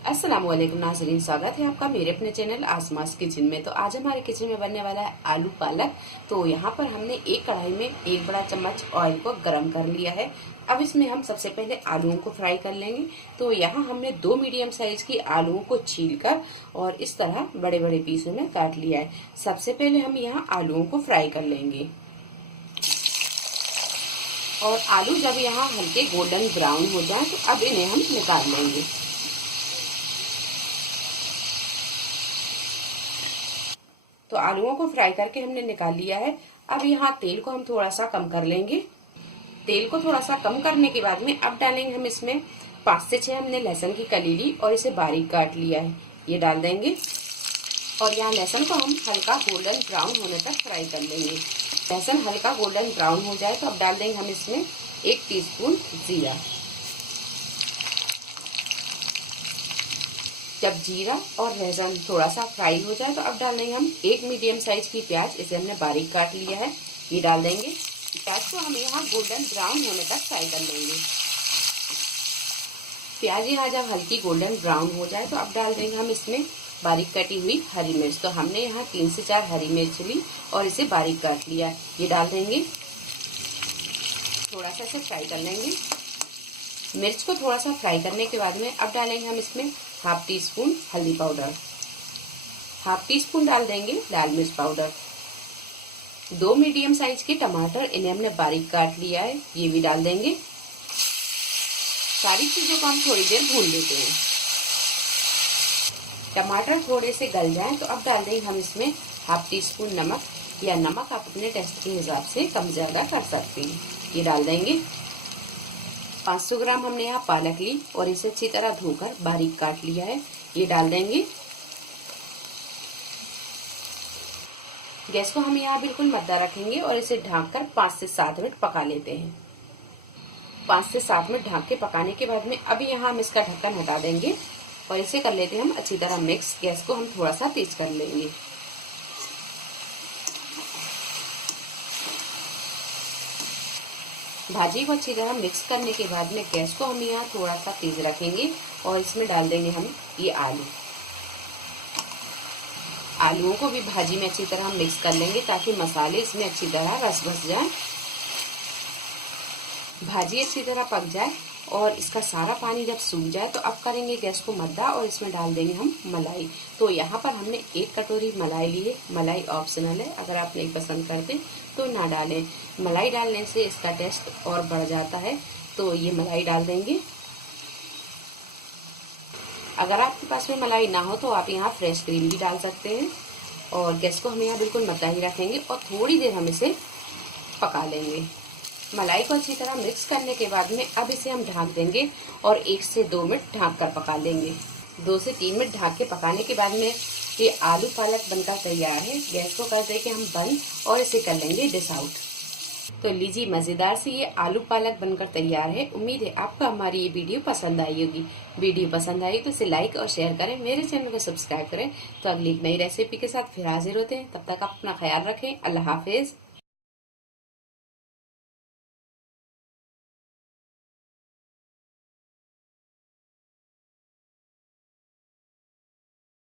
अस्सलाम वालेकुम नाज़रीन, स्वागत है आपका मेरे अपने चैनल आसमास किचन में। तो आज हमारे किचन में बनने वाला है आलू पालक। तो यहाँ पर हमने एक कढ़ाई में 1 बड़ा चम्मच ऑयल को गरम कर लिया है। अब इसमें हम सबसे पहले आलूओं को फ्राई कर लेंगे। तो यहाँ हमने 2 मीडियम साइज की आलूओं को छील कर और इस तरह बड़े बड़े पीसों में काट लिया है। सबसे पहले हम यहाँ आलूओं को फ्राई कर लेंगे और आलू जब यहाँ हल्के गोल्डन ब्राउन हो जाए तो अब इन्हें हम निकाल लेंगे। तो आलूओं को फ्राई करके हमने निकाल लिया है। अब यहाँ तेल को हम थोड़ा सा कम कर लेंगे। तेल को थोड़ा सा कम करने के बाद में अब डालेंगे हम इसमें 5 से 6 हमने लहसुन की कली ली और इसे बारीक काट लिया है, ये डाल देंगे। और यहाँ लहसुन को हम हल्का गोल्डन ब्राउन होने तक फ्राई कर लेंगे। लहसुन हल्का गोल्डन ब्राउन हो जाए तो अब डाल देंगे हम इसमें 1 टीस्पून जीरा। जब जीरा और लहसुन थोड़ा सा फ्राई हो जाए तो अब डाल देंगे हम 1 मीडियम साइज की प्याज, इसे हमने बारीक काट लिया है, ये डाल देंगे। प्याज को हम यहाँ गोल्डन ब्राउन होने तक फ्राई कर लेंगे। प्याज यहाँ जब हल्की गोल्डन ब्राउन हो जाए तो अब डाल देंगे हम इसमें बारीक कटी हुई हरी मिर्च। तो हमने यहाँ 3 से 4 हरी मिर्च ली और इसे बारीक काट लिया है, ये डाल देंगे। थोड़ा सा इसे फ्राई कर लेंगे। मिर्च को थोड़ा सा फ्राई करने के बाद में अब डालेंगे हम इसमें 1/2 टीस्पून हल्दी पाउडर, 1/2 टीस्पून डाल देंगे लाल मिर्च पाउडर। 2 मीडियम साइज के टमाटर, इन्हें हमने बारीक काट लिया है, ये भी डाल देंगे। सारी चीजों को हम थोड़ी देर भून लेते हैं। टमाटर थोड़े से गल जाएं तो अब डाल देंगे हम इसमें 1/2 टीस्पून नमक, या नमक आप अपने टेस्ट के हिसाब से कम ज्यादा कर सकते हैं, ये डाल देंगे। 500 ग्राम हमने यहाँ पालक ली और इसे अच्छी तरह धोकर बारीक काट लिया है, ये डाल देंगे। गैस को हम यहाँ बिल्कुल मद्दा रखेंगे और इसे ढककर 5 से 7 मिनट पका लेते हैं। 5 से 7 मिनट ढक के पकाने के बाद में अभी यहाँ हम इसका ढक्कन हटा देंगे और इसे कर लेते हैं हम अच्छी तरह मिक्स। गैस को हम थोड़ा सा तेज कर लेंगे। भाजी को अच्छी तरह मिक्स करने के बाद में गैस को हम यहाँ थोड़ा सा तेज रखेंगे और इसमें डाल देंगे हम ये आलूओं को भी भाजी में अच्छी तरह मिक्स कर लेंगे ताकि मसाले इसमें अच्छी तरह रस बस जाए। भाजी अच्छी तरह पक जाए और इसका सारा पानी जब सूख जाए तो अब करेंगे गैस को मद्दा और इसमें डाल देंगे हम मलाई। तो यहाँ पर हमने 1 कटोरी मलाई ली है। मलाई ऑप्शनल है, अगर आप नहीं पसंद करते तो ना डालें। मलाई डालने से इसका टेस्ट और बढ़ जाता है, तो ये मलाई डाल देंगे। अगर आपके पास में मलाई ना हो तो आप यहाँ फ्रेश क्रीम भी डाल सकते हैं। और गैस को हम यहाँ बिल्कुल मद्दा ही रखेंगे और थोड़ी देर हम इसे पका लेंगे। मलाई को अच्छी तरह मिक्स करने के बाद में अब इसे हम ढक देंगे और 1 से 2 मिनट ढक कर पका लेंगे। 2 से 3 मिनट ढक के पकाने के बाद में ये आलू पालक बनकर तैयार है। गैस को कर देंगे हम बंद और इसे कर लेंगे डिश आउट। तो लीजिए, मजेदार से ये आलू पालक बनकर तैयार है। उम्मीद है आपको हमारी ये वीडियो पसंद आई होगी। वीडियो पसंद आई तो इसे लाइक और शेयर करें, मेरे चैनल को सब्सक्राइब करें। तो अगली एक नई रेसिपी के साथ फिर हाजिर होते हैं। तब तक आप अपना ख्याल रखें। अल्लाह हाफिज।